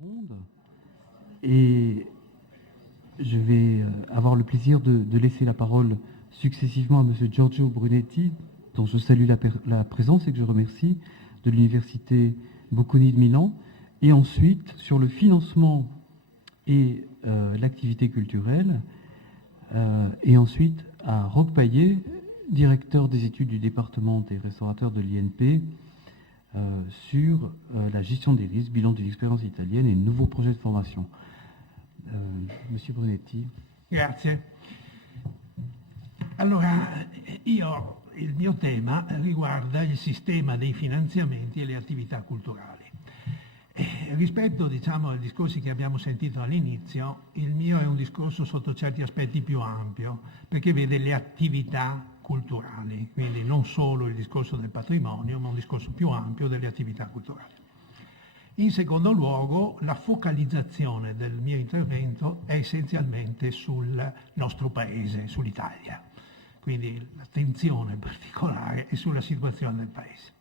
ronde et je vais avoir le plaisir de laisser la parole successivement à M. Giorgio Brunetti, dont je salue la présence et que je remercie, de l'Université Bocconi de Milan, et ensuite sur le financement et l'activité culturelle, et ensuite à Roch Payet, directeur des études du département des restaurateurs de l'INP, sur la gestion des risques, bilan d'une expérienza italienne et nouveaux projets de formation. Monsieur Brunetti. Grazie. Allora, il mio tema riguarda il sistema dei finanziamenti e le attività culturali. Rispetto, ai discorsi che abbiamo sentito all'inizio, il mio è un discorso sotto certi aspetti più ampio, perché vede le attività culturali, quindi non solo il discorso del patrimonio, ma un discorso più ampio delle attività culturali. In secondo luogo, la focalizzazione del mio intervento è essenzialmente sul nostro paese, sull'Italia, quindi l'attenzione particolare è sulla situazione del paese.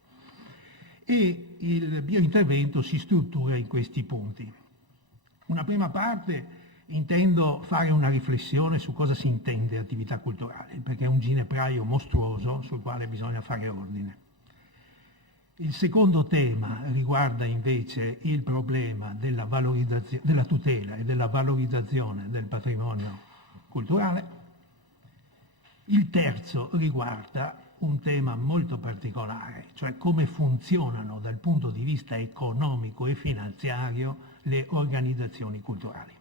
E il mio intervento si struttura in questi punti. Una prima parte intendo fare una riflessione su cosa si intende attività culturali, perché è un ginepraio mostruoso sul quale bisogna fare ordine. Il secondo tema riguarda invece il problema della tutela e della valorizzazione del patrimonio culturale. Il terzo riguarda un tema molto particolare, cioè come funzionano dal punto di vista economico e finanziario le organizzazioni culturali.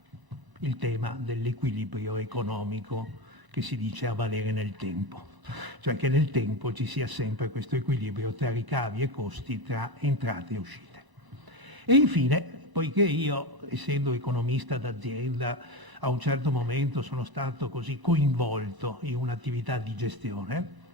Il tema dell'equilibrio economico che si dice a valere nel tempo, cioè che nel tempo ci sia sempre questo equilibrio tra ricavi e costi, tra entrate e uscite. E infine, poiché io, essendo economista d'azienda, a un certo momento sono stato così coinvolto in un'attività di gestione,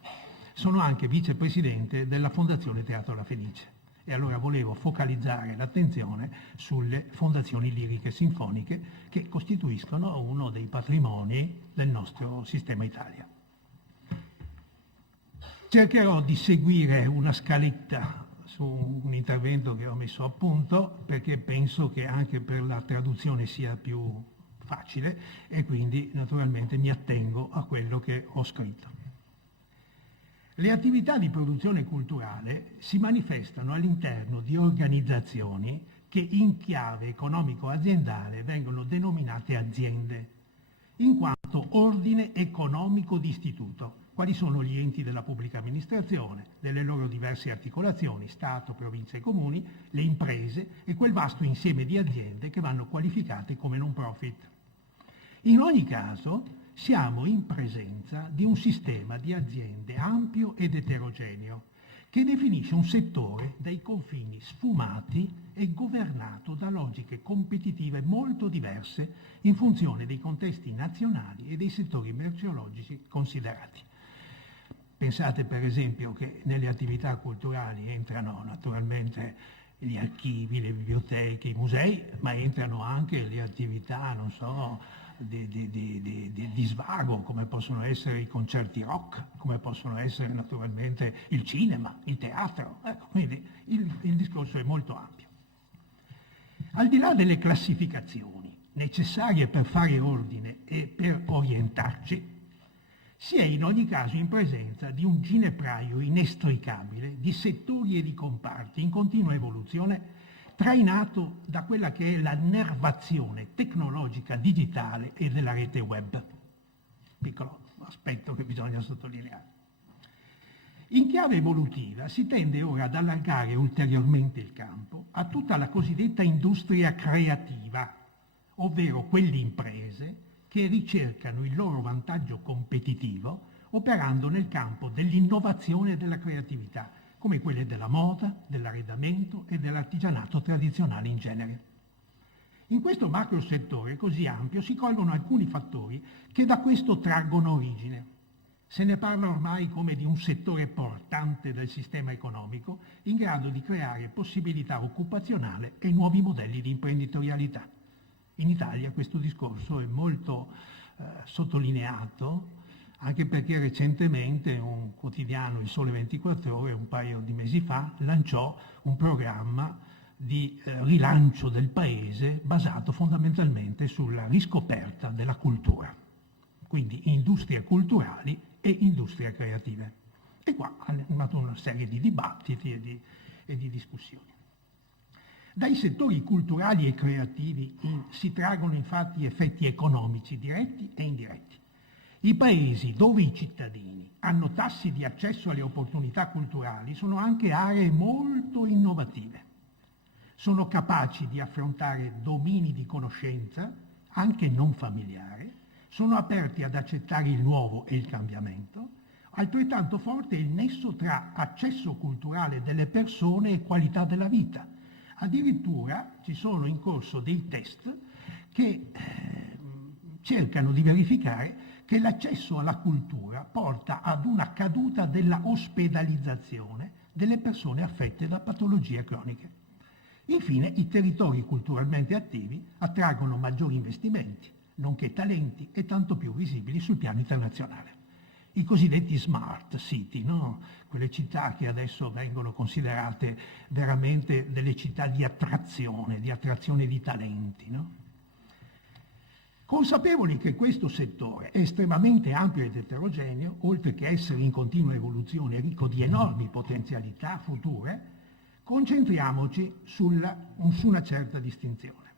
sono anche vicepresidente della Fondazione Teatro La Fenice e allora volevo focalizzare l'attenzione sulle fondazioni liriche sinfoniche che costituiscono uno dei patrimoni del nostro sistema Italia. Cercherò di seguire una scaletta su un intervento che ho messo a punto perché penso che anche per la traduzione sia più facile e quindi naturalmente mi attengo a quello che ho scritto. Le attività di produzione culturale si manifestano all'interno di organizzazioni che in chiave economico-aziendale vengono denominate aziende, in quanto ordine economico di istituto, quali sono gli enti della pubblica amministrazione, delle loro diverse articolazioni, Stato, province e comuni, le imprese e quel vasto insieme di aziende che vanno qualificate come non profit. In ogni caso, siamo in presenza di un sistema di aziende ampio ed eterogeneo che definisce un settore dai confini sfumati e governato da logiche competitive molto diverse in funzione dei contesti nazionali e dei settori merceologici considerati. Pensate per esempio che nelle attività culturali entrano naturalmente gli archivi, le biblioteche, i musei, ma entrano anche le attività, di svago, come possono essere i concerti rock, come possono essere naturalmente il cinema, il teatro. Quindi il discorso è molto ampio. Al di là delle classificazioni necessarie per fare ordine e per orientarci, si è in ogni caso in presenza di un ginepraio inestricabile di settori e di comparti in continua evoluzione, trainato da quella che è la nervazione tecnologica digitale e della rete web. Piccolo aspetto che bisogna sottolineare. In chiave evolutiva si tende ora ad allargare ulteriormente il campo a tutta la cosiddetta industria creativa, ovvero quelle imprese che ricercano il loro vantaggio competitivo operando nel campo dell'innovazione e della creatività, come quelle della moda, dell'arredamento e dell'artigianato tradizionale in genere. In questo macro settore così ampio si colgono alcuni fattori che da questo traggono origine. Se ne parla ormai come di un settore portante del sistema economico in grado di creare possibilità occupazionali e nuovi modelli di imprenditorialità. In Italia questo discorso è molto sottolineato, anche perché recentemente un quotidiano, Il Sole 24 Ore, un paio di mesi fa, lanciò un programma di rilancio del paese basato fondamentalmente sulla riscoperta della cultura, quindi industrie culturali e industrie creative. E qua hanno nato una serie di dibattiti e di discussioni. Dai settori culturali e creativi si traggono infatti effetti economici diretti e indiretti. I paesi dove i cittadini hanno tassi di accesso alle opportunità culturali sono anche aree molto innovative. Sono capaci di affrontare domini di conoscenza, anche non familiare, sono aperti ad accettare il nuovo e il cambiamento. Altrettanto forte è il nesso tra accesso culturale delle persone e qualità della vita. Addirittura ci sono in corso dei test che cercano di verificare che l'accesso alla cultura porta ad una caduta della ospedalizzazione delle persone affette da patologie croniche. Infine, i territori culturalmente attivi attraggono maggiori investimenti, nonché talenti e tanto più visibili sul piano internazionale. I cosiddetti smart city, no? Quelle città che adesso vengono considerate veramente delle città di attrazione di talenti, no? Consapevoli che questo settore è estremamente ampio ed eterogeneo, oltre che essere in continua evoluzione e ricco di enormi potenzialità future, concentriamoci su una certa distinzione.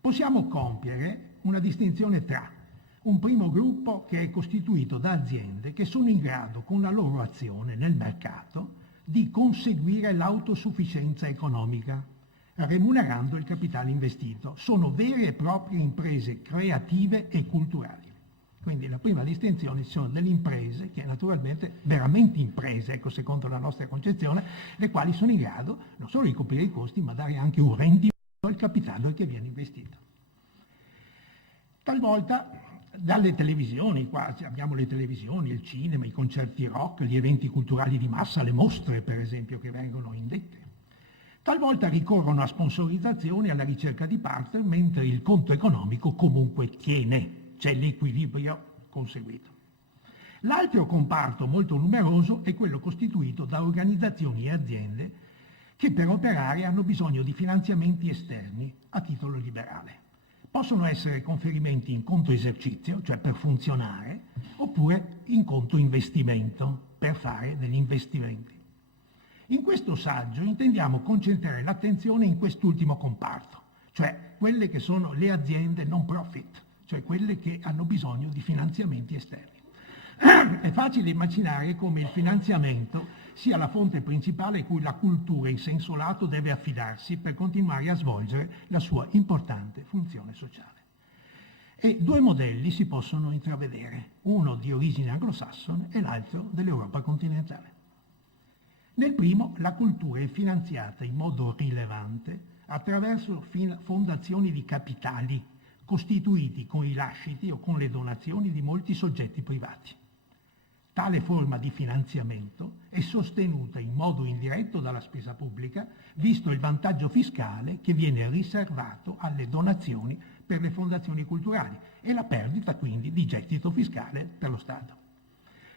Possiamo compiere una distinzione tra un primo gruppo che è costituito da aziende che sono in grado, con la loro azione nel mercato, di conseguire l'autosufficienza economica, remunerando il capitale investito. Sono vere e proprie imprese creative e culturali. Quindi la prima distinzione ci sono delle imprese che naturalmente, veramente imprese, ecco, secondo la nostra concezione, le quali sono in grado non solo di coprire i costi, ma dare anche un rendimento al capitale che viene investito. Talvolta dalle televisioni, qua abbiamo le televisioni, il cinema, i concerti rock, gli eventi culturali di massa, le mostre per esempio che vengono indette. Talvolta ricorrono a sponsorizzazioni, alla ricerca di partner, mentre il conto economico comunque tiene, c'è l'equilibrio conseguito. L'altro comparto molto numeroso è quello costituito da organizzazioni e aziende che per operare hanno bisogno di finanziamenti esterni a titolo liberale. Possono essere conferimenti in conto esercizio, cioè per funzionare, oppure in conto investimento, per fare degli investimenti. In questo saggio intendiamo concentrare l'attenzione in quest'ultimo comparto, cioè quelle che sono le aziende non profit, cioè quelle che hanno bisogno di finanziamenti esterni. È facile immaginare come il finanziamento sia la fonte principale a cui la cultura in senso lato deve affidarsi per continuare a svolgere la sua importante funzione sociale. E due modelli si possono intravedere, uno di origine anglosassone e l'altro dell'Europa continentale. Nel primo, la cultura è finanziata in modo rilevante attraverso fondazioni di capitali costituiti con i lasciti o con le donazioni di molti soggetti privati. Tale forma di finanziamento è sostenuta in modo indiretto dalla spesa pubblica, visto il vantaggio fiscale che viene riservato alle donazioni per le fondazioni culturali e la perdita quindi di gettito fiscale per lo Stato.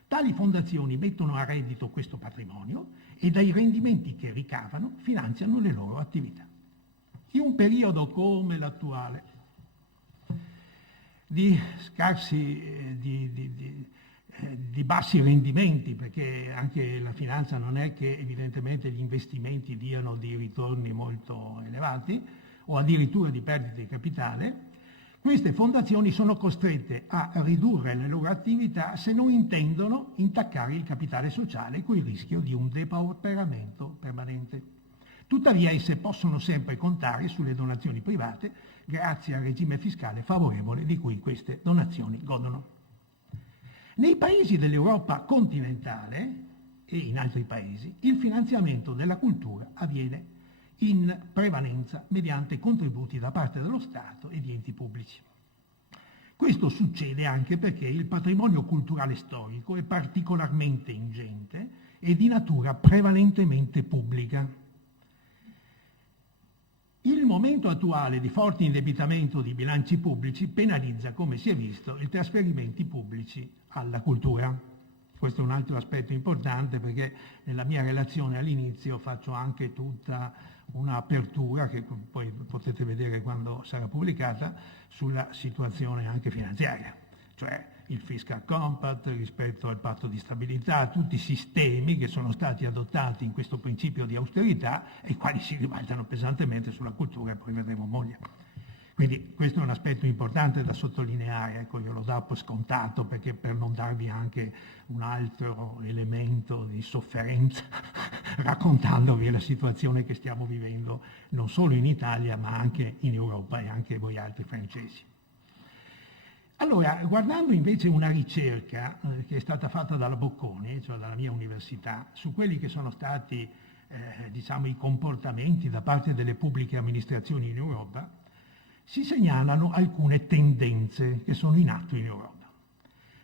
Tali fondazioni mettono a reddito questo patrimonio e dai rendimenti che ricavano finanziano le loro attività. In un periodo come l'attuale, di scarsi, di bassi rendimenti, perché anche la finanza non è che evidentemente gli investimenti diano dei ritorni molto elevati o addirittura di perdite di capitale, queste fondazioni sono costrette a ridurre le loro attività se non intendono intaccare il capitale sociale con il rischio di un depauperamento permanente. Tuttavia esse possono sempre contare sulle donazioni private grazie al regime fiscale favorevole di cui queste donazioni godono. Nei paesi dell'Europa continentale e in altri paesi il finanziamento della cultura avviene in prevalenza mediante contributi da parte dello Stato e di enti pubblici. Questo succede anche perché il patrimonio culturale storico è particolarmente ingente e di natura prevalentemente pubblica. Il momento attuale di forte indebitamento di bilanci pubblici penalizza, come si è visto, i trasferimenti pubblici alla cultura. Questo è un altro aspetto importante, perché nella mia relazione all'inizio faccio anche tutta un'apertura, che poi potete vedere quando sarà pubblicata, sulla situazione anche finanziaria, cioè il fiscal compact rispetto al patto di stabilità, tutti i sistemi che sono stati adottati in questo principio di austerità e i quali si ribaltano pesantemente sulla cultura, e poi vedremo meglio. Quindi questo è un aspetto importante da sottolineare, ecco, io lo do per scontato, perché per non darvi anche un altro elemento di sofferenza raccontandovi la situazione che stiamo vivendo non solo in Italia ma anche in Europa e anche voi altri francesi. Allora, guardando invece una ricerca che è stata fatta dalla Bocconi, cioè dalla mia università, su quelli che sono stati diciamo, i comportamenti da parte delle pubbliche amministrazioni in Europa, si segnalano alcune tendenze che sono in atto in Europa.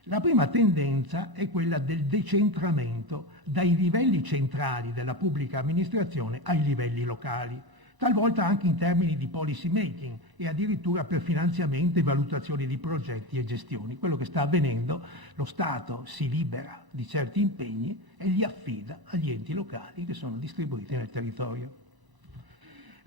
La prima tendenza è quella del decentramento dai livelli centrali della pubblica amministrazione ai livelli locali, talvolta anche in termini di policy making e addirittura per finanziamento e valutazioni di progetti e gestioni. Quello che sta avvenendo, lo Stato si libera di certi impegni e li affida agli enti locali che sono distribuiti nel territorio.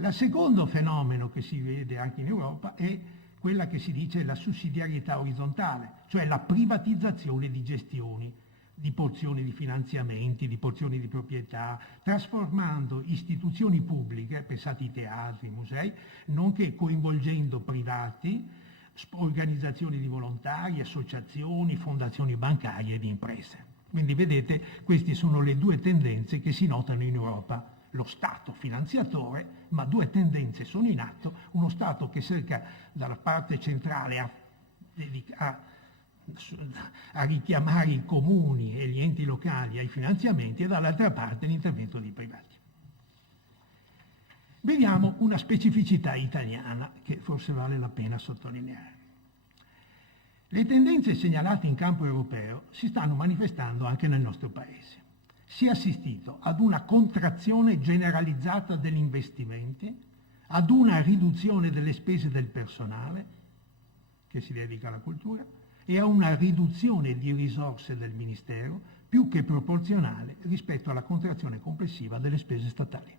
Il secondo fenomeno che si vede anche in Europa è quella che si dice la sussidiarietà orizzontale, cioè la privatizzazione di gestioni, di porzioni di finanziamenti, di porzioni di proprietà, trasformando istituzioni pubbliche, pensate ai teatri, ai musei, nonché coinvolgendo privati, organizzazioni di volontari, associazioni, fondazioni bancarie e di imprese. Quindi vedete, queste sono le due tendenze che si notano in Europa. Lo Stato finanziatore, ma due tendenze sono in atto: uno Stato che cerca dalla parte centrale a richiamare i comuni e gli enti locali ai finanziamenti, e dall'altra parte l'intervento dei privati. Vediamo una specificità italiana che forse vale la pena sottolineare. Le tendenze segnalate in campo europeo si stanno manifestando anche nel nostro Paese. Si è assistito ad una contrazione generalizzata degli investimenti, ad una riduzione delle spese del personale che si dedica alla cultura e a una riduzione di risorse del Ministero più che proporzionale rispetto alla contrazione complessiva delle spese statali.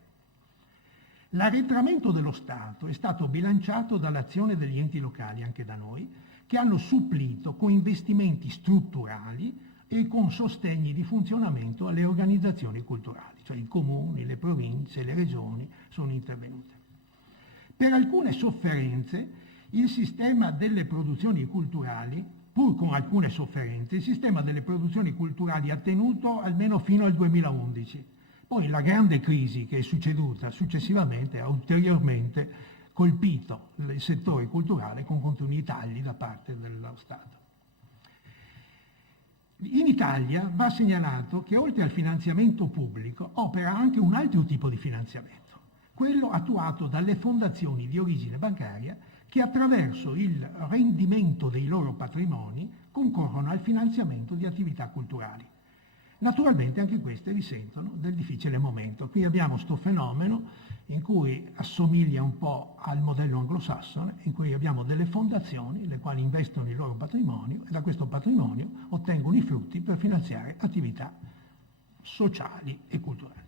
L'arretramento dello Stato è stato bilanciato dall'azione degli enti locali, anche da noi, che hanno supplito con investimenti strutturali e con sostegni di funzionamento alle organizzazioni culturali, cioè i comuni, le province, le regioni sono intervenute. Per alcune sofferenze il sistema delle produzioni culturali, pur con alcune sofferenze, il sistema delle produzioni culturali ha tenuto almeno fino al 2011. Poi la grande crisi che è succeduta successivamente ha ulteriormente colpito il settore culturale con continui tagli da parte dello Stato. In Italia va segnalato che oltre al finanziamento pubblico opera anche un altro tipo di finanziamento, quello attuato dalle fondazioni di origine bancaria che attraverso il rendimento dei loro patrimoni concorrono al finanziamento di attività culturali. Naturalmente anche queste risentono del difficile momento. Qui abbiamo questo fenomeno in cui assomiglia un po' al modello anglosassone, in cui abbiamo delle fondazioni le quali investono il loro patrimonio e da questo patrimonio ottengono i frutti per finanziare attività sociali e culturali.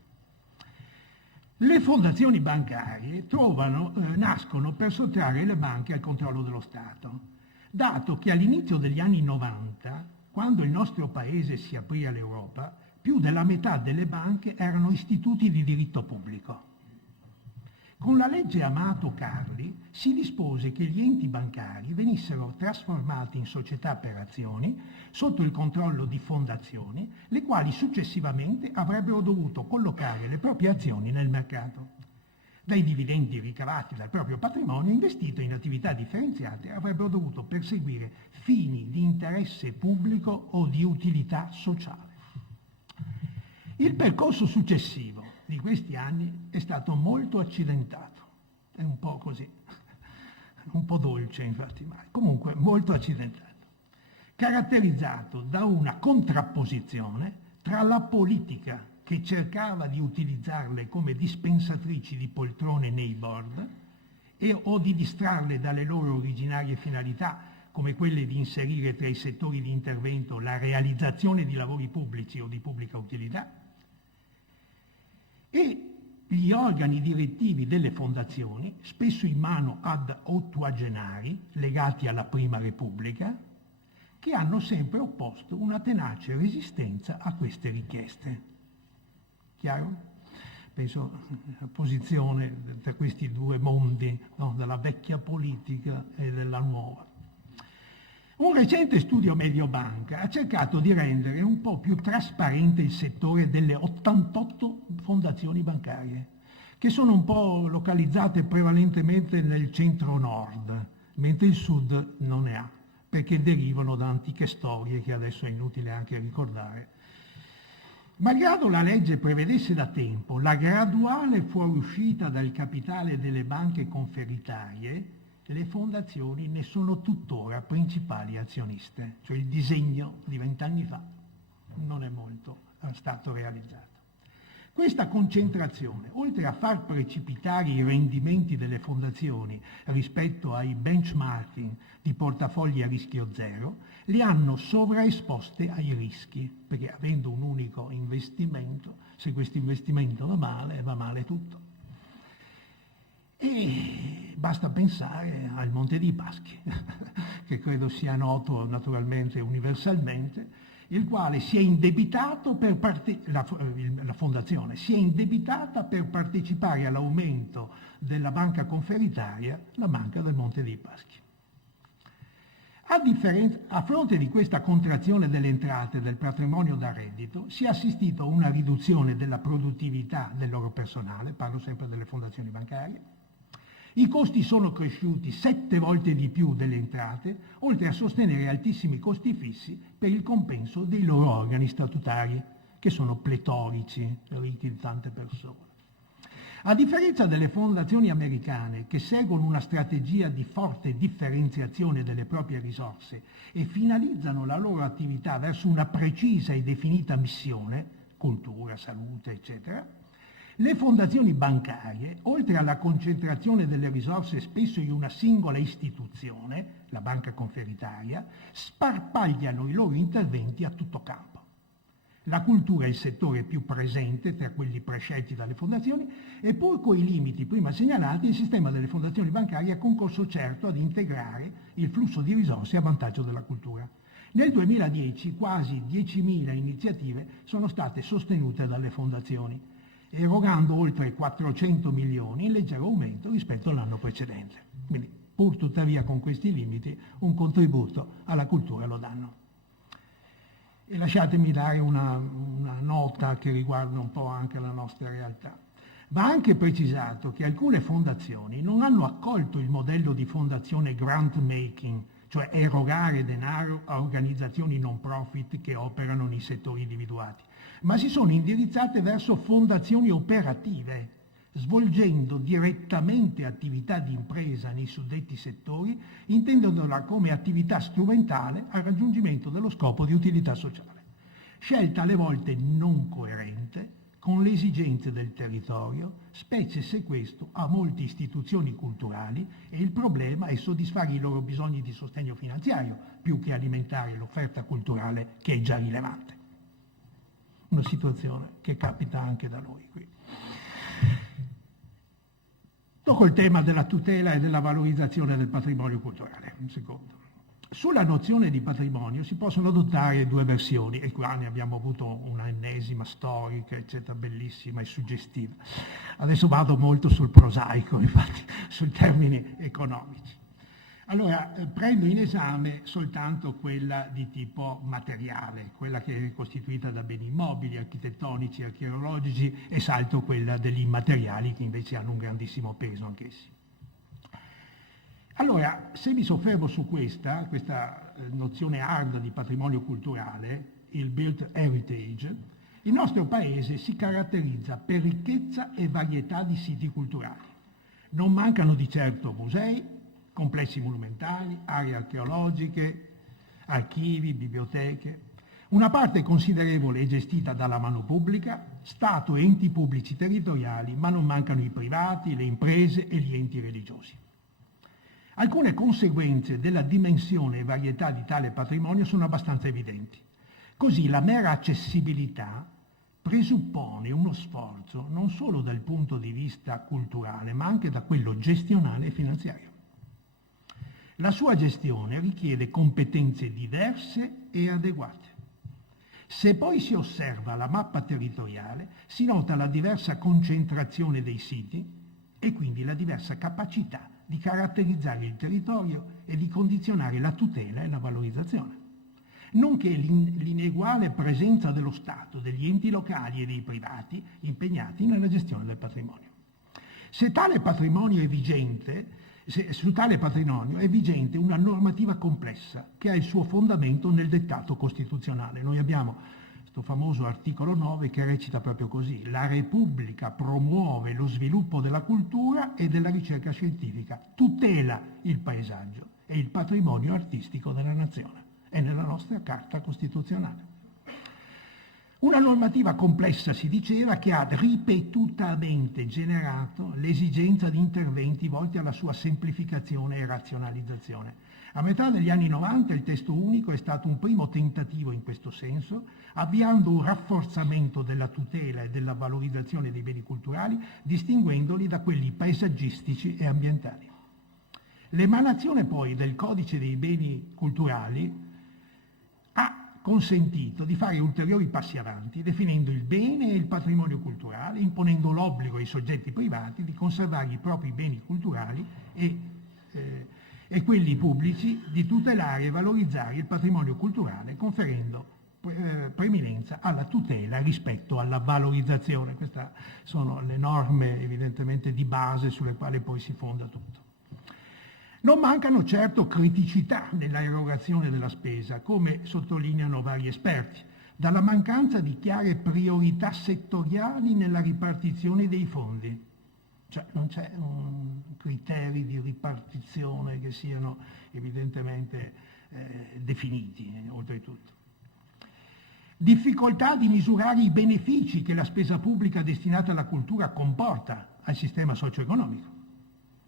Le fondazioni bancarie nascono per sottrarre le banche al controllo dello Stato, dato che all'inizio degli anni 90, quando il nostro paese si aprì all'Europa, più della metà delle banche erano istituti di diritto pubblico. Con la legge Amato-Carli si dispose che gli enti bancari venissero trasformati in società per azioni sotto il controllo di fondazioni, le quali successivamente avrebbero dovuto collocare le proprie azioni nel mercato. Dai dividendi ricavati dal proprio patrimonio investito in attività differenziate avrebbero dovuto perseguire fini di interesse pubblico o di utilità sociale. Il percorso successivo di questi anni è stato molto accidentato, è un po' così, un po' dolce infatti, ma comunque molto accidentato, caratterizzato da una contrapposizione tra la politica che cercava di utilizzarle come dispensatrici di poltrone nei board o di distrarle dalle loro originarie finalità, come quelle di inserire tra i settori di intervento la realizzazione di lavori pubblici o di pubblica utilità, e gli organi direttivi delle fondazioni, spesso in mano ad ottuagenari legati alla Prima Repubblica, che hanno sempre opposto una tenace resistenza a queste richieste. Chiaro? Penso la posizione tra questi due mondi, no? Della vecchia politica e della nuova. Un recente studio Mediobanca ha cercato di rendere un po' più trasparente il settore delle 88 fondazioni bancarie, che sono un po' localizzate prevalentemente nel centro-nord, mentre il sud non ne ha, perché derivano da antiche storie che adesso è inutile anche ricordare. Malgrado la legge prevedesse da tempo la graduale fuoriuscita dal capitale delle banche conferitarie, le fondazioni ne sono tuttora principali azioniste, cioè il disegno di 20 anni fa non è molto stato realizzato. Questa concentrazione, oltre a far precipitare i rendimenti delle fondazioni rispetto ai benchmarking di portafogli a rischio zero, li hanno sovraesposte ai rischi, perché avendo un unico investimento, se questo investimento va male tutto. E basta pensare al Monte dei Paschi, che credo sia noto naturalmente universalmente, il quale si è indebitato la fondazione si è indebitata per partecipare all'aumento della banca conferitaria, la banca del Monte dei Paschi. A fronte di questa contrazione delle entrate del patrimonio da reddito, si è assistito a una riduzione della produttività del loro personale, parlo sempre delle fondazioni bancarie. I costi sono cresciuti 7 volte di più delle entrate, oltre a sostenere altissimi costi fissi per il compenso dei loro organi statutari, che sono pletorici, ricchi di tante persone. A differenza delle fondazioni americane, che seguono una strategia di forte differenziazione delle proprie risorse e finalizzano la loro attività verso una precisa e definita missione, cultura, salute, eccetera, le fondazioni bancarie, oltre alla concentrazione delle risorse spesso in una singola istituzione, la banca conferitaria, sparpagliano i loro interventi a tutto campo. La cultura è il settore più presente tra quelli prescelti dalle fondazioni e pur coi limiti prima segnalati, il sistema delle fondazioni bancarie ha concorso certo ad integrare il flusso di risorse a vantaggio della cultura. Nel 2010 quasi 10.000 iniziative sono state sostenute dalle fondazioni, erogando oltre 400 milioni in leggero aumento rispetto all'anno precedente. Quindi, pur tuttavia con questi limiti, un contributo alla cultura lo danno. E lasciatemi dare una nota che riguarda un po' anche la nostra realtà. Va anche precisato che alcune fondazioni non hanno accolto il modello di fondazione grant making, cioè erogare denaro a organizzazioni non profit che operano nei settori individuati, ma si sono indirizzate verso fondazioni operative, svolgendo direttamente attività di impresa nei suddetti settori, intendendola come attività strumentale al raggiungimento dello scopo di utilità sociale. Scelta alle volte non coerente con le esigenze del territorio, specie se questo ha molte istituzioni culturali e il problema è soddisfare i loro bisogni di sostegno finanziario, più che alimentare l'offerta culturale che è già rilevante. Una situazione che capita anche da noi qui. Tocco il tema della tutela e della valorizzazione del patrimonio culturale, un secondo. Sulla nozione di patrimonio si possono adottare due versioni, e qua ne abbiamo avuto una ennesima storica, eccetera, bellissima e suggestiva. Adesso vado molto sul prosaico, infatti, sui termini economici. Allora, prendo in esame soltanto quella di tipo materiale, quella che è costituita da beni immobili, architettonici, archeologici, e salto quella degli immateriali, che invece hanno un grandissimo peso anch'essi. Allora, se mi soffermo su questa nozione hard di patrimonio culturale, il built heritage, il nostro paese si caratterizza per ricchezza e varietà di siti culturali. Non mancano di certo musei, complessi monumentali, aree archeologiche, archivi, biblioteche. Una parte considerevole è gestita dalla mano pubblica, Stato e enti pubblici territoriali, ma non mancano i privati, le imprese e gli enti religiosi. Alcune conseguenze della dimensione e varietà di tale patrimonio sono abbastanza evidenti. Così la mera accessibilità presuppone uno sforzo non solo dal punto di vista culturale, ma anche da quello gestionale e finanziario. La sua gestione richiede competenze diverse e adeguate. Se poi si osserva la mappa territoriale, si nota la diversa concentrazione dei siti e quindi la diversa capacità di caratterizzare il territorio e di condizionare la tutela e la valorizzazione, nonché l'ineguale presenza dello Stato, degli enti locali e dei privati impegnati nella gestione del patrimonio. Su tale patrimonio è vigente una normativa complessa che ha il suo fondamento nel dettato costituzionale. Noi abbiamo questo famoso articolo 9 che recita proprio così: la Repubblica promuove lo sviluppo della cultura e della ricerca scientifica, tutela il paesaggio e il patrimonio artistico della nazione. È nella nostra Carta Costituzionale. Una normativa complessa, si diceva, che ha ripetutamente generato l'esigenza di interventi volti alla sua semplificazione e razionalizzazione. A metà degli anni 90 il testo unico è stato un primo tentativo in questo senso, avviando un rafforzamento della tutela e della valorizzazione dei beni culturali, distinguendoli da quelli paesaggistici e ambientali. L'emanazione poi del Codice dei beni culturali ha consentito di fare ulteriori passi avanti, definendo il bene e il patrimonio culturale, imponendo l'obbligo ai soggetti privati di conservare i propri beni culturali e quelli pubblici di tutelare e valorizzare il patrimonio culturale, conferendo preeminenza alla tutela rispetto alla valorizzazione. Queste sono le norme evidentemente di base sulle quali poi si fonda tutto. Non mancano certo criticità nella erogazione della spesa, come sottolineano vari esperti, dalla mancanza di chiare priorità settoriali nella ripartizione dei fondi. Cioè non c'è criteri di ripartizione che siano evidentemente definiti, oltretutto. Difficoltà di misurare i benefici che la spesa pubblica destinata alla cultura comporta al sistema socio-economico.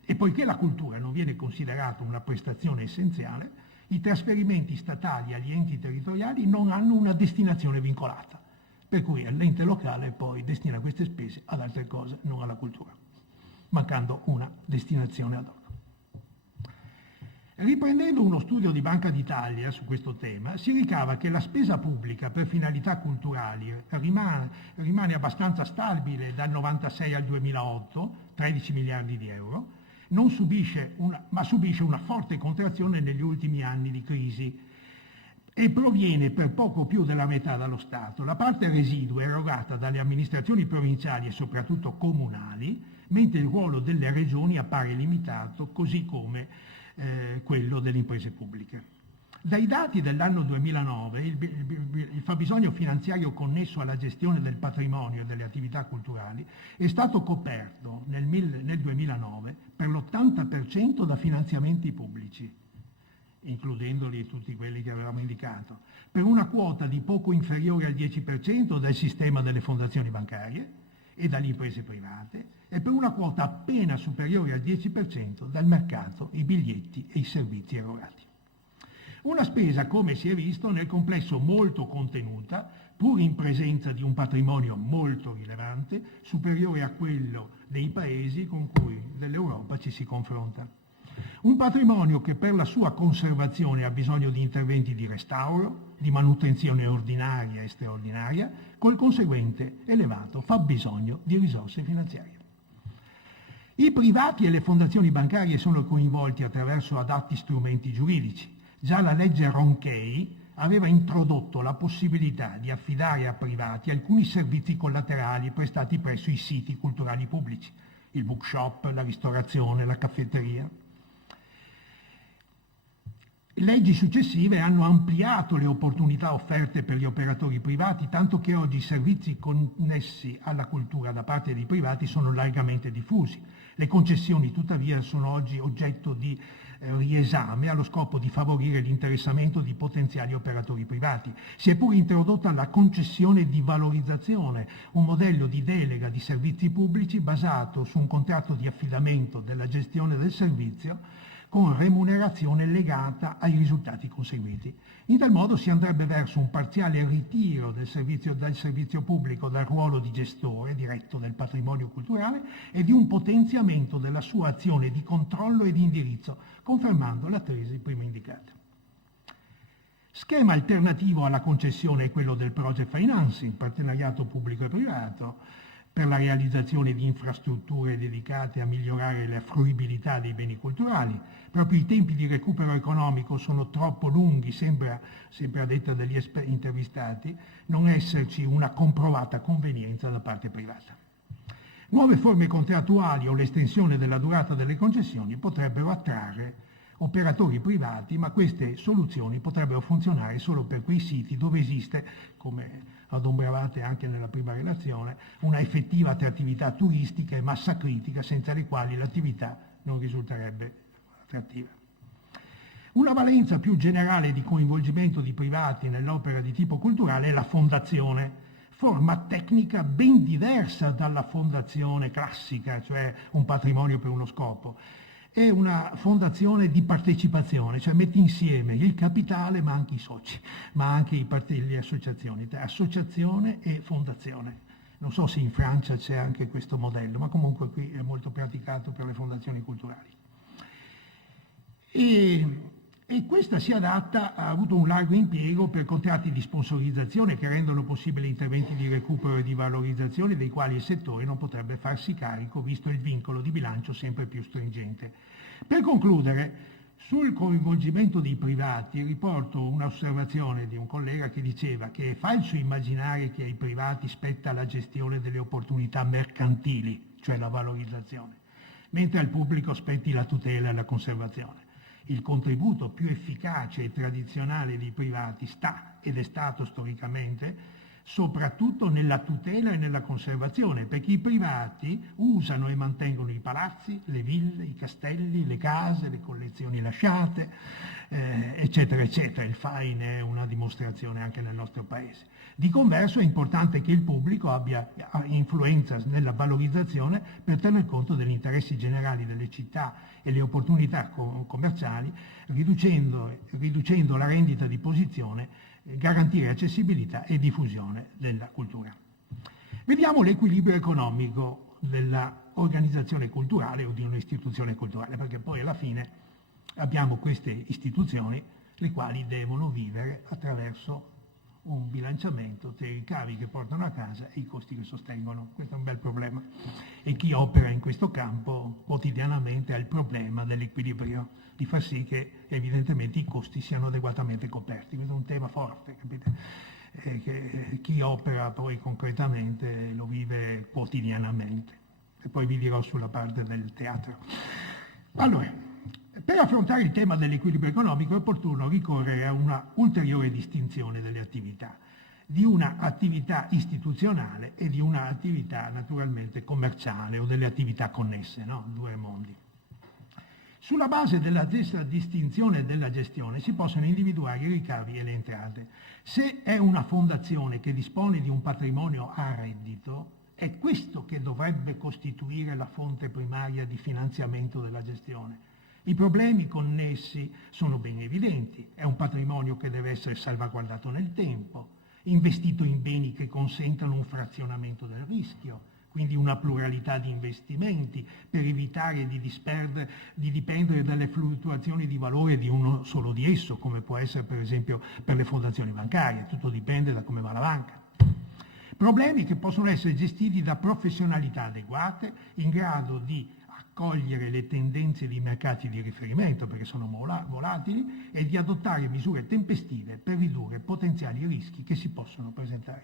E poiché la cultura non viene considerata una prestazione essenziale, i trasferimenti statali agli enti territoriali non hanno una destinazione vincolata, per cui l'ente locale poi destina queste spese ad altre cose, non alla cultura, mancando una destinazione ad hoc. Riprendendo uno studio di Banca d'Italia su questo tema, si ricava che la spesa pubblica per finalità culturali rimane abbastanza stabile dal 1996 al 2008, 13 miliardi di euro, ma subisce una forte contrazione negli ultimi anni di crisi e proviene per poco più della metà dallo Stato. La parte residua è erogata dalle amministrazioni provinciali e soprattutto comunali, mentre il ruolo delle regioni appare limitato, così come quello delle imprese pubbliche. Dai dati dell'anno 2009 il fabbisogno finanziario connesso alla gestione del patrimonio e delle attività culturali è stato coperto nel 2009 per l'80% da finanziamenti pubblici, includendoli tutti quelli che avevamo indicato, per una quota di poco inferiore al 10% dal sistema delle fondazioni bancarie e dalle imprese private e per una quota appena superiore al 10% dal mercato, i biglietti e i servizi erogati. Una spesa, come si è visto, nel complesso molto contenuta, pur in presenza di un patrimonio molto rilevante, superiore a quello dei paesi con cui dell'Europa ci si confronta. Un patrimonio che per la sua conservazione ha bisogno di interventi di restauro, di manutenzione ordinaria e straordinaria, col conseguente elevato fabbisogno di risorse finanziarie. I privati e le fondazioni bancarie sono coinvolti attraverso adatti strumenti giuridici. Già la legge Ronchey aveva introdotto la possibilità di affidare a privati alcuni servizi collaterali prestati presso i siti culturali pubblici, il bookshop, la ristorazione, la caffetteria. Leggi successive hanno ampliato le opportunità offerte per gli operatori privati, tanto che oggi i servizi connessi alla cultura da parte dei privati sono largamente diffusi. Le concessioni, tuttavia, sono oggi oggetto di riesame allo scopo di favorire l'interessamento di potenziali operatori privati. Si è pure introdotta la concessione di valorizzazione, un modello di delega di servizi pubblici basato su un contratto di affidamento della gestione del servizio con remunerazione legata ai risultati conseguiti. In tal modo si andrebbe verso un parziale ritiro dal servizio pubblico dal ruolo di gestore diretto del patrimonio culturale e di un potenziamento della sua azione di controllo e di indirizzo, confermando la tesi prima indicata. Schema alternativo alla concessione è quello del project financing, partenariato pubblico e privato, per la realizzazione di infrastrutture dedicate a migliorare la fruibilità dei beni culturali. Proprio i tempi di recupero economico sono troppo lunghi, sembra a detta degli intervistati, non esserci una comprovata convenienza da parte privata. Nuove forme contrattuali o l'estensione della durata delle concessioni potrebbero attrarre operatori privati, ma queste soluzioni potrebbero funzionare solo per quei siti dove esiste, come adombravate anche nella prima relazione, una effettiva attrattività turistica e massa critica senza le quali l'attività non risulterebbe attrattiva. Una valenza più generale di coinvolgimento di privati nell'opera di tipo culturale è la fondazione, forma tecnica ben diversa dalla fondazione classica, cioè un patrimonio per uno scopo. È una fondazione di partecipazione, cioè mette insieme il capitale ma anche i soci, ma anche le associazioni, associazione e fondazione. Non so se in Francia c'è anche questo modello, ma comunque qui è molto praticato per le fondazioni culturali. E questa si adatta, ha avuto un largo impiego per contratti di sponsorizzazione che rendono possibile interventi di recupero e di valorizzazione dei quali il settore non potrebbe farsi carico, visto il vincolo di bilancio sempre più stringente. Per concludere, sul coinvolgimento dei privati riporto un'osservazione di un collega che diceva che è falso immaginare che ai privati spetta la gestione delle opportunità mercantili, cioè la valorizzazione, mentre al pubblico spetti la tutela e la conservazione. Il contributo più efficace e tradizionale dei privati sta, ed è stato storicamente, soprattutto nella tutela e nella conservazione, perché i privati usano e mantengono i palazzi, le ville, i castelli, le case, le collezioni lasciate, eccetera, eccetera. Il Fine è una dimostrazione anche nel nostro paese. Di converso è importante che il pubblico abbia influenza nella valorizzazione per tener conto degli interessi generali delle città e le opportunità commerciali, riducendo la rendita di posizione, garantire accessibilità e diffusione della cultura. Vediamo l'equilibrio economico dell'organizzazione culturale o di un'istituzione culturale, perché poi alla fine abbiamo queste istituzioni le quali devono vivere attraverso un bilanciamento tra i ricavi che portano a casa e i costi che sostengono. Questo è un bel problema e chi opera in questo campo quotidianamente ha il problema dell'equilibrio, di far sì che evidentemente i costi siano adeguatamente coperti. Questo è un tema forte, capite? Che chi opera poi concretamente lo vive quotidianamente. E poi vi dirò sulla parte del teatro. Allora, per affrontare il tema dell'equilibrio economico è opportuno ricorrere a una ulteriore distinzione delle attività, di una attività istituzionale e di una attività naturalmente commerciale o delle attività connesse, no? Due mondi. Sulla base della stessa distinzione della gestione si possono individuare i ricavi e le entrate. Se è una fondazione che dispone di un patrimonio a reddito, è questo che dovrebbe costituire la fonte primaria di finanziamento della gestione. I problemi connessi sono ben evidenti. È un patrimonio che deve essere salvaguardato nel tempo, investito in beni che consentano un frazionamento del rischio, quindi una pluralità di investimenti per evitare di dipendere dalle fluttuazioni di valore di uno solo di esso, come può essere per esempio per le fondazioni bancarie. Tutto dipende da come va la banca. Problemi che possono essere gestiti da professionalità adeguate, in grado di cogliere le tendenze dei mercati di riferimento, perché sono volatili, e di adottare misure tempestive per ridurre potenziali rischi che si possono presentare.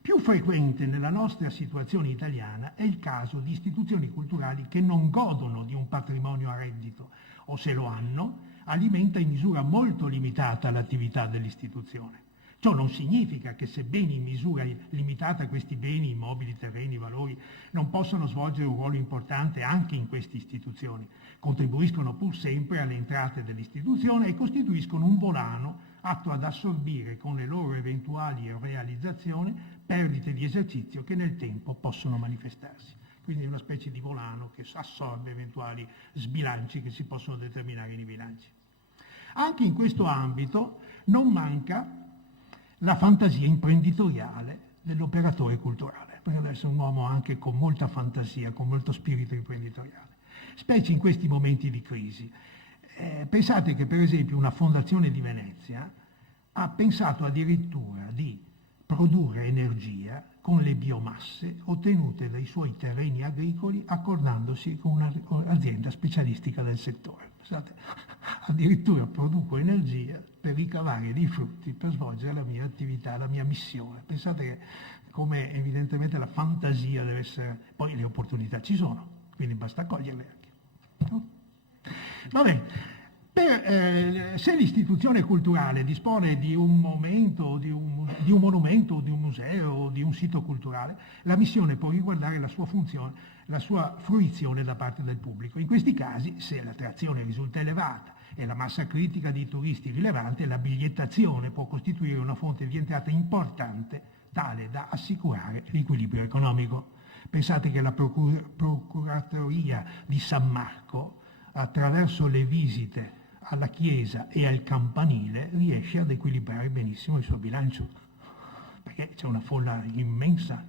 Più frequente nella nostra situazione italiana è il caso di istituzioni culturali che non godono di un patrimonio a reddito o, se lo hanno, alimenta in misura molto limitata l'attività dell'istituzione. Ciò non significa che, sebbene in misura limitata questi beni, immobili, terreni, valori, non possano svolgere un ruolo importante anche in queste istituzioni. Contribuiscono pur sempre alle entrate dell'istituzione e costituiscono un volano atto ad assorbire con le loro eventuali realizzazioni perdite di esercizio che nel tempo possono manifestarsi. quindi una specie di volano che assorbe eventuali sbilanci che si possono determinare nei bilanci. Anche in questo ambito non manca la fantasia imprenditoriale dell'operatore culturale, perché deve essere un uomo anche con molta fantasia, con molto spirito imprenditoriale, specie in questi momenti di crisi. Pensate che per esempio una fondazione di Venezia ha pensato addirittura di produrre energia con le biomasse ottenute dai suoi terreni agricoli accordandosi con un'azienda specialistica del settore. Pensate, addirittura produco energia per ricavare dei frutti per svolgere la mia attività, la mia missione. Pensate che come evidentemente la fantasia deve essere, poi le opportunità ci sono, quindi basta coglierle anche. No? Va bene. Se l'istituzione culturale dispone di un monumento, di un museo o di un sito culturale, la missione può riguardare la sua funzione, la sua fruizione da parte del pubblico. In questi casi, se l'attrazione risulta elevata e la massa critica di turisti rilevante, la bigliettazione può costituire una fonte di entrata importante, tale da assicurare l'equilibrio economico. Pensate che la Procuratoria di San Marco, attraverso le visite alla chiesa e al campanile, riesce ad equilibrare benissimo il suo bilancio, perché c'è una folla immensa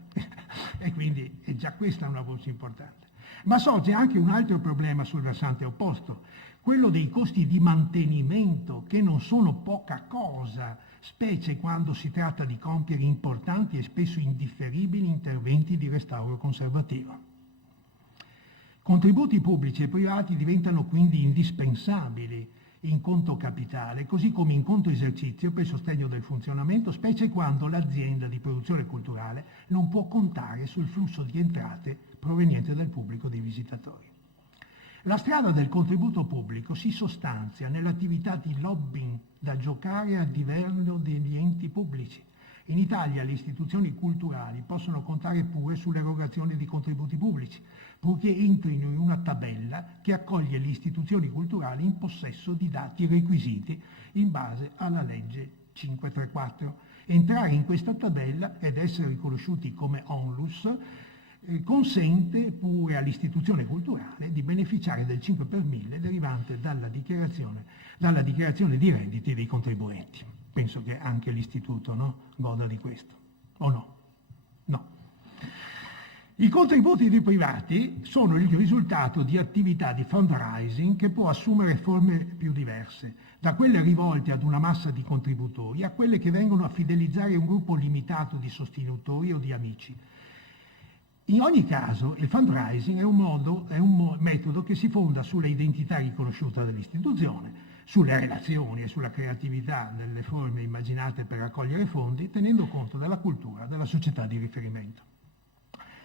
e quindi è già questa una voce importante. Ma sorge anche un altro problema sul versante opposto, quello dei costi di mantenimento, che non sono poca cosa, specie quando si tratta di compiere importanti e spesso indifferibili interventi di restauro conservativo. Contributi pubblici e privati diventano quindi indispensabili in conto capitale, così come in conto esercizio per il sostegno del funzionamento, specie quando l'azienda di produzione culturale non può contare sul flusso di entrate proveniente dal pubblico dei visitatori. La strada del contributo pubblico si sostanzia nell'attività di lobbying da giocare a livello degli enti pubblici. In Italia le istituzioni culturali possono contare pure sull'erogazione di contributi pubblici, purché entrino in una tabella che accoglie le istituzioni culturali in possesso di dati requisiti in base alla legge 534. Entrare in questa tabella ed essere riconosciuti come onlus consente pure all'istituzione culturale di beneficiare del 5 per 1000 derivante dalla dichiarazione di redditi dei contribuenti. Penso che anche l'istituto, no, goda di questo, o no? No. I contributi dei privati sono il risultato di attività di fundraising che può assumere forme più diverse, da quelle rivolte ad una massa di contributori a quelle che vengono a fidelizzare un gruppo limitato di sostenitori o di amici. In ogni caso, il fundraising è un metodo che si fonda sulla identità riconosciuta dall'istituzione, sulle relazioni e sulla creatività delle forme immaginate per raccogliere fondi, tenendo conto della cultura della società di riferimento.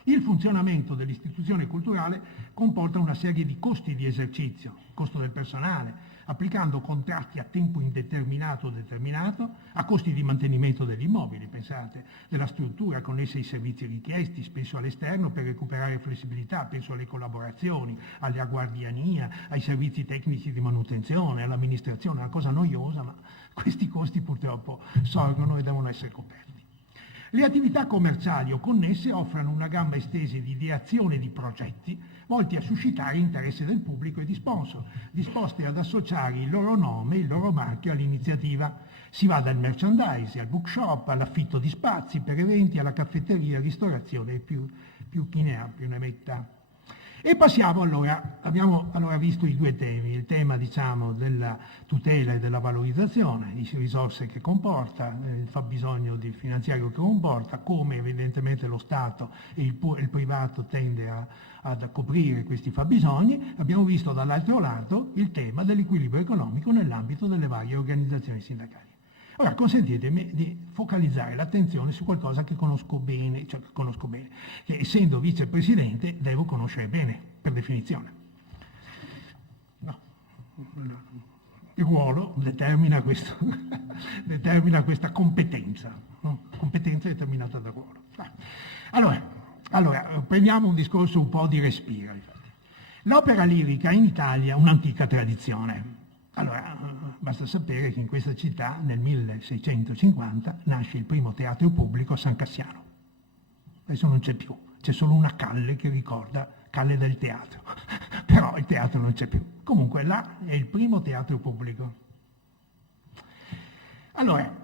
Il funzionamento dell'istituzione culturale comporta una serie di costi di esercizio, costo del personale, applicando contratti a tempo indeterminato o determinato, a costi di mantenimento degli immobili, pensate, della struttura connessa ai servizi richiesti, spesso all'esterno, per recuperare flessibilità, penso alle collaborazioni, alla guardiania, ai servizi tecnici di manutenzione, all'amministrazione, una cosa noiosa, ma questi costi purtroppo sorgono e devono essere coperti. Le attività commerciali o connesse offrono una gamma estesa di ideazione di progetti volti a suscitare interesse del pubblico e di sponsor, disposti ad associare il loro nome, il loro marchio all'iniziativa. Si va dal merchandising, al bookshop, all'affitto di spazi per eventi, alla caffetteria, ristorazione, più chi ne ha più ne metta. E passiamo allora, abbiamo allora visto i due temi, il tema diciamo della tutela e della valorizzazione, le risorse che comporta, il fabbisogno finanziario che comporta, come evidentemente lo Stato e il privato tende a coprire questi fabbisogni. Abbiamo visto dall'altro lato il tema dell'equilibrio economico nell'ambito delle varie organizzazioni sindacali. Ora consentitemi di focalizzare l'attenzione su qualcosa che conosco bene, che essendo vicepresidente devo conoscere bene, per definizione. No. Il ruolo determina questa competenza, no? Competenza determinata dal ruolo. Allora, prendiamo un discorso un po' di respiro. Infatti. L'opera lirica in Italia ha un'antica tradizione. Allora, basta sapere che in questa città nel 1650 nasce il primo teatro pubblico a San Cassiano. Adesso non c'è più, c'è solo una calle che ricorda Calle del Teatro, però il teatro non c'è più. Comunque là è il primo teatro pubblico. Allora,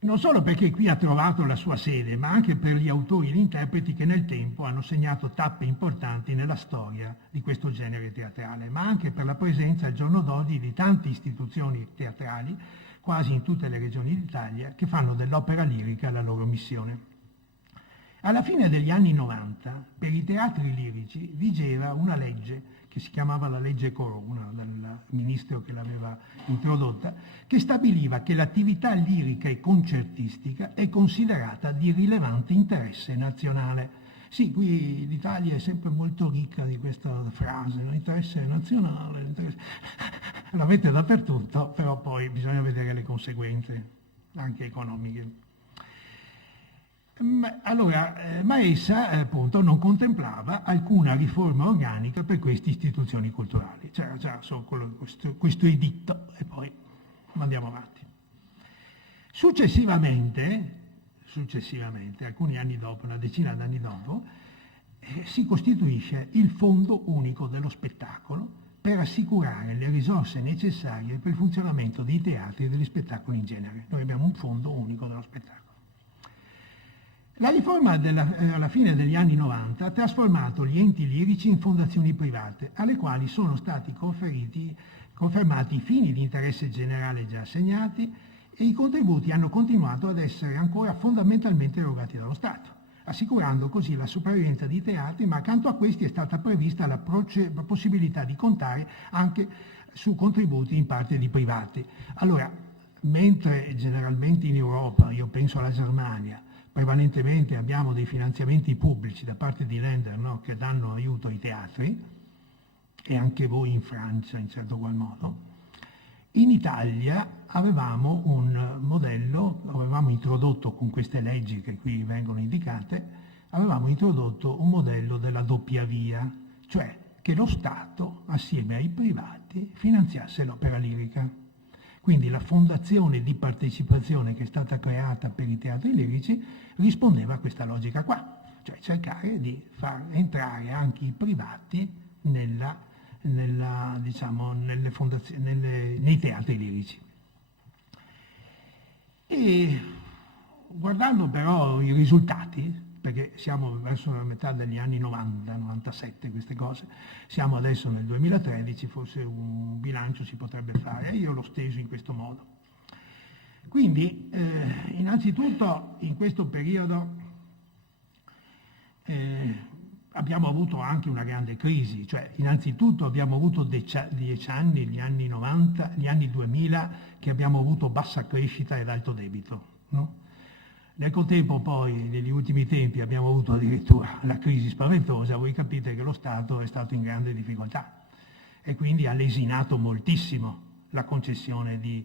non solo perché qui ha trovato la sua sede, ma anche per gli autori e gli interpreti che nel tempo hanno segnato tappe importanti nella storia di questo genere teatrale, ma anche per la presenza al giorno d'oggi di tante istituzioni teatrali, quasi in tutte le regioni d'Italia, che fanno dell'opera lirica la loro missione. Alla fine degli anni 90, per i teatri lirici vigeva una legge che si chiamava la legge Corona, del ministro che l'aveva introdotta, che stabiliva che l'attività lirica e concertistica è considerata di rilevante interesse nazionale. Sì, qui l'Italia è sempre molto ricca di questa frase, l'interesse nazionale, l'interesse... l'avete dappertutto, però poi bisogna vedere le conseguenze, anche economiche. Allora, ma essa appunto non contemplava alcuna riforma organica per queste istituzioni culturali. C'era solo questo editto e poi andiamo avanti. Successivamente, alcuni anni dopo, una decina d'anni dopo, si costituisce il Fondo Unico dello Spettacolo per assicurare le risorse necessarie per il funzionamento dei teatri e degli spettacoli in genere. Noi abbiamo un Fondo Unico dello Spettacolo. La riforma alla fine degli anni 90 ha trasformato gli enti lirici in fondazioni private, alle quali sono stati confermati i fini di interesse generale già assegnati e i contributi hanno continuato ad essere ancora fondamentalmente erogati dallo Stato, assicurando così la sopravvivenza di teatri, ma accanto a questi è stata prevista la possibilità di contare anche su contributi in parte di privati. Allora, mentre generalmente in Europa, io penso alla Germania, prevalentemente abbiamo dei finanziamenti pubblici da parte di Länder, no, che danno aiuto ai teatri, e anche voi in Francia in certo qual modo. In Italia avevamo un modello, avevamo introdotto con queste leggi che qui vengono indicate, avevamo introdotto un modello della doppia via, cioè che lo Stato assieme ai privati finanziasse l'opera lirica. Quindi la fondazione di partecipazione che è stata creata per i teatri lirici rispondeva a questa logica qua, cioè cercare di far entrare anche i privati nei teatri lirici. E guardando però i risultati, perché siamo verso la metà degli anni 90, 97, queste cose, siamo adesso nel 2013, forse un bilancio si potrebbe fare, e io l'ho steso in questo modo. Quindi, innanzitutto, in questo periodo abbiamo avuto anche una grande crisi, cioè innanzitutto abbiamo avuto 10 anni, gli anni 90, gli anni 2000, che abbiamo avuto bassa crescita ed alto debito, no? Nel contempo poi, negli ultimi tempi, abbiamo avuto addirittura la crisi spaventosa, voi capite che lo Stato è stato in grande difficoltà e quindi ha lesinato moltissimo la concessione di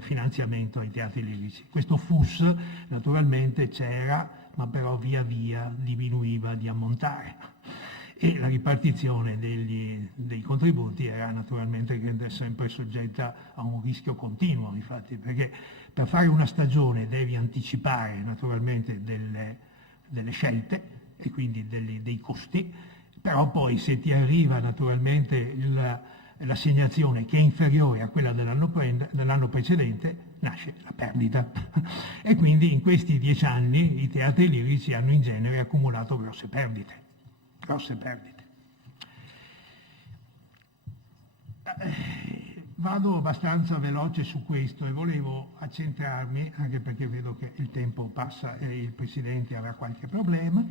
finanziamento ai teatri lirici. Questo FUS naturalmente c'era, ma però via via diminuiva di ammontare e la ripartizione dei contributi era naturalmente sempre soggetta a un rischio continuo, infatti, perché per fare una stagione devi anticipare naturalmente delle scelte e quindi dei costi, però poi se ti arriva naturalmente l'assegnazione che è inferiore a quella dell'anno precedente, nasce la perdita. E quindi in questi 10 anni i teatri lirici hanno in genere accumulato grosse perdite. Vado abbastanza veloce su questo e volevo accentrarmi, anche perché vedo che il tempo passa e il Presidente avrà qualche problema.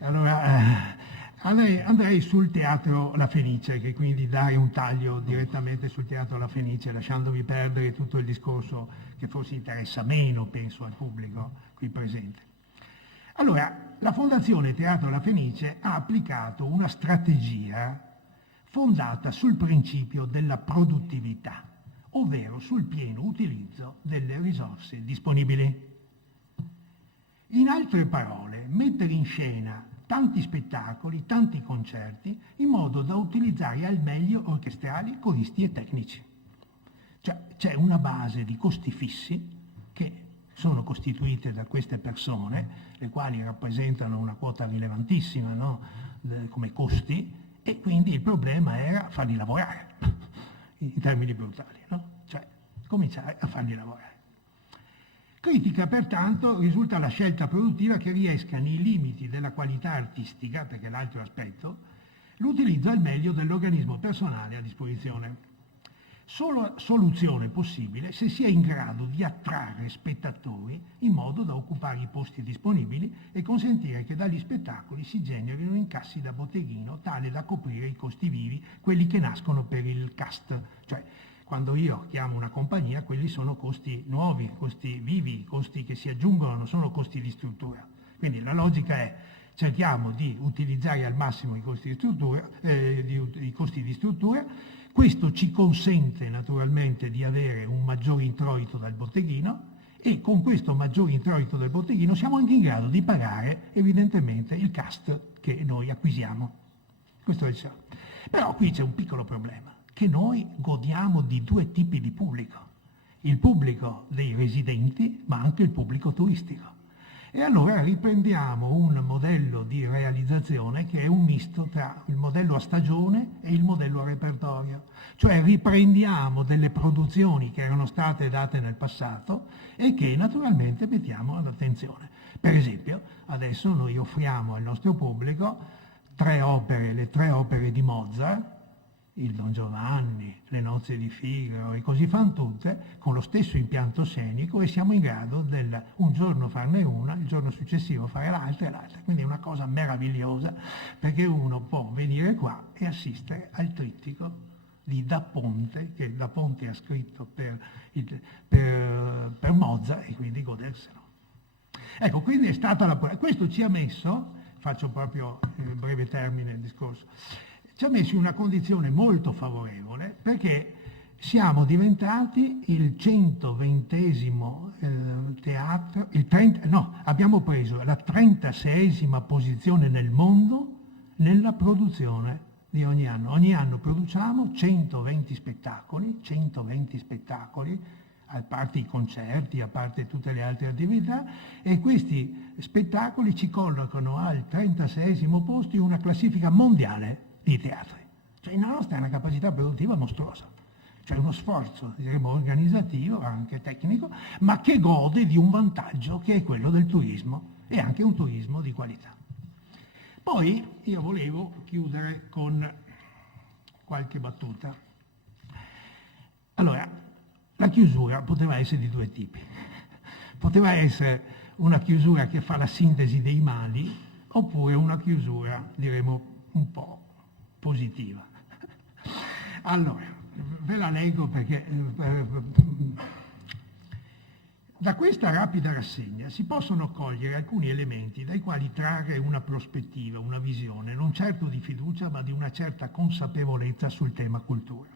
Allora, andrei sul Teatro La Fenice, che quindi dare un taglio direttamente sul Teatro La Fenice, lasciandovi perdere tutto il discorso che forse interessa meno, penso, al pubblico qui presente. Allora, la Fondazione Teatro La Fenice ha applicato una strategia fondata sul principio della produttività, ovvero sul pieno utilizzo delle risorse disponibili. In altre parole, mettere in scena tanti spettacoli, tanti concerti, in modo da utilizzare al meglio orchestrali, coristi e tecnici. Cioè c'è una base di costi fissi che sono costituite da queste persone, le quali rappresentano una quota rilevantissima, no? Come costi, e quindi il problema era farli lavorare, in termini brutali, no? Cioè cominciare a farli lavorare. Critica pertanto risulta la scelta produttiva che riesca nei limiti della qualità artistica, perché è l'altro aspetto, l'utilizzo al meglio dell'organismo personale a disposizione. Soluzione possibile se si è in grado di attrarre spettatori in modo da occupare i posti disponibili e consentire che dagli spettacoli si generino incassi da botteghino tale da coprire i costi vivi, quelli che nascono per il cast. Cioè, quando io chiamo una compagnia, quelli sono costi nuovi, costi vivi, costi che si aggiungono, non sono costi di struttura. Quindi la logica è: cerchiamo di utilizzare al massimo i costi di struttura. Questo ci consente naturalmente di avere un maggior introito dal botteghino, e con questo maggior introito del botteghino siamo anche in grado di pagare evidentemente il cast che noi acquisiamo. Questo è il senso. Però qui c'è un piccolo problema, che noi godiamo di due tipi di pubblico: il pubblico dei residenti, ma anche il pubblico turistico. E allora riprendiamo un modello di realizzazione che è un misto tra il modello a stagione e il modello a repertorio. Cioè riprendiamo delle produzioni che erano state date nel passato e che naturalmente mettiamo all'attenzione. Per esempio, adesso noi offriamo al nostro pubblico le tre opere di Mozart, il Don Giovanni, le Nozze di Figaro e così fan tutte, con lo stesso impianto scenico, e siamo in grado un giorno farne una, il giorno successivo fare l'altra e l'altra. Quindi è una cosa meravigliosa, perché uno può venire qua e assistere al trittico di Da Ponte, che Da Ponte ha scritto per Mozart, e quindi goderselo. Ecco, quindi è stata questo ci ha messo, faccio proprio in breve termine il discorso, ci ha messo in una condizione molto favorevole, perché siamo diventati il 120° teatro, abbiamo preso la 36ª posizione nel mondo nella produzione di ogni anno. Ogni anno produciamo 120 spettacoli, a parte i concerti, a parte tutte le altre attività, e questi spettacoli ci collocano al 36° posto in una classifica mondiale di teatri. Cioè la nostra è una capacità produttiva mostruosa, cioè uno sforzo, diremo, organizzativo, anche tecnico, ma che gode di un vantaggio che è quello del turismo, e anche un turismo di qualità. Poi io volevo chiudere con qualche battuta. Allora, la chiusura poteva essere di due tipi. Poteva essere una chiusura che fa la sintesi dei mali, oppure una chiusura, diremo, un po' positiva. Allora, ve la leggo perché da questa rapida rassegna si possono cogliere alcuni elementi dai quali trarre una prospettiva, una visione, non certo di fiducia, ma di una certa consapevolezza sul tema cultura.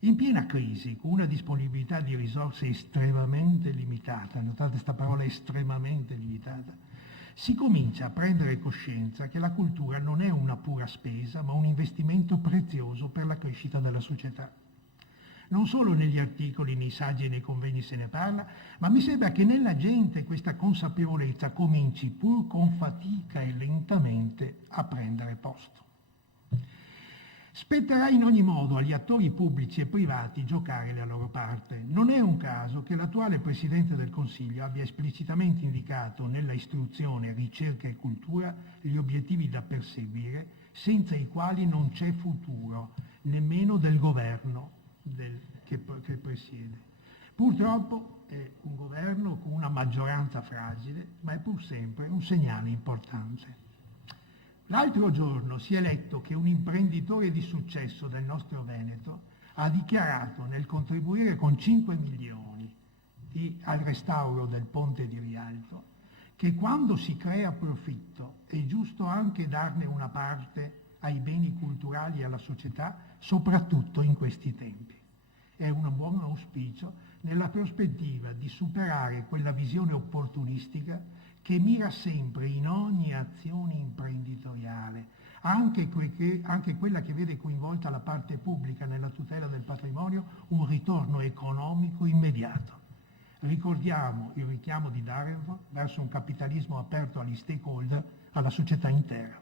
In piena crisi, con una disponibilità di risorse estremamente limitata, notate questa parola, estremamente limitata, si comincia a prendere coscienza che la cultura non è una pura spesa, ma un investimento prezioso per la crescita della società. Non solo negli articoli, nei saggi e nei convegni se ne parla, ma mi sembra che nella gente questa consapevolezza cominci, pur con fatica e lentamente, a prendere posto. Spetterà in ogni modo agli attori pubblici e privati giocare la loro parte. Non è un caso che l'attuale Presidente del Consiglio abbia esplicitamente indicato nella istruzione, ricerca e cultura gli obiettivi da perseguire, senza i quali non c'è futuro, nemmeno del governo che presiede. Purtroppo è un governo con una maggioranza fragile, ma è pur sempre un segnale importante. L'altro giorno si è letto che un imprenditore di successo del nostro Veneto ha dichiarato, nel contribuire con 5 milioni al restauro del ponte di Rialto, che quando si crea profitto è giusto anche darne una parte ai beni culturali e alla società, soprattutto in questi tempi. È un buon auspicio nella prospettiva di superare quella visione opportunistica che mira sempre in ogni azione imprenditoriale, anche quella che vede coinvolta la parte pubblica nella tutela del patrimonio, un ritorno economico immediato. Ricordiamo il richiamo di Darenford verso un capitalismo aperto agli stakeholder, alla società intera.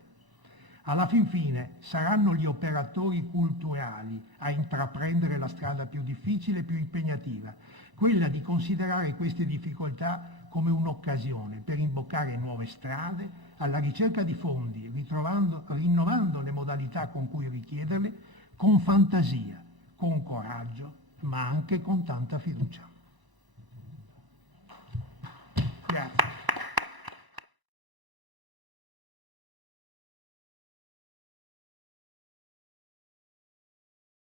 Alla fin fine saranno gli operatori culturali a intraprendere la strada più difficile e più impegnativa, quella di considerare queste difficoltà come un'occasione per imboccare nuove strade alla ricerca di fondi, rinnovando le modalità con cui richiederle, con fantasia, con coraggio, ma anche con tanta fiducia.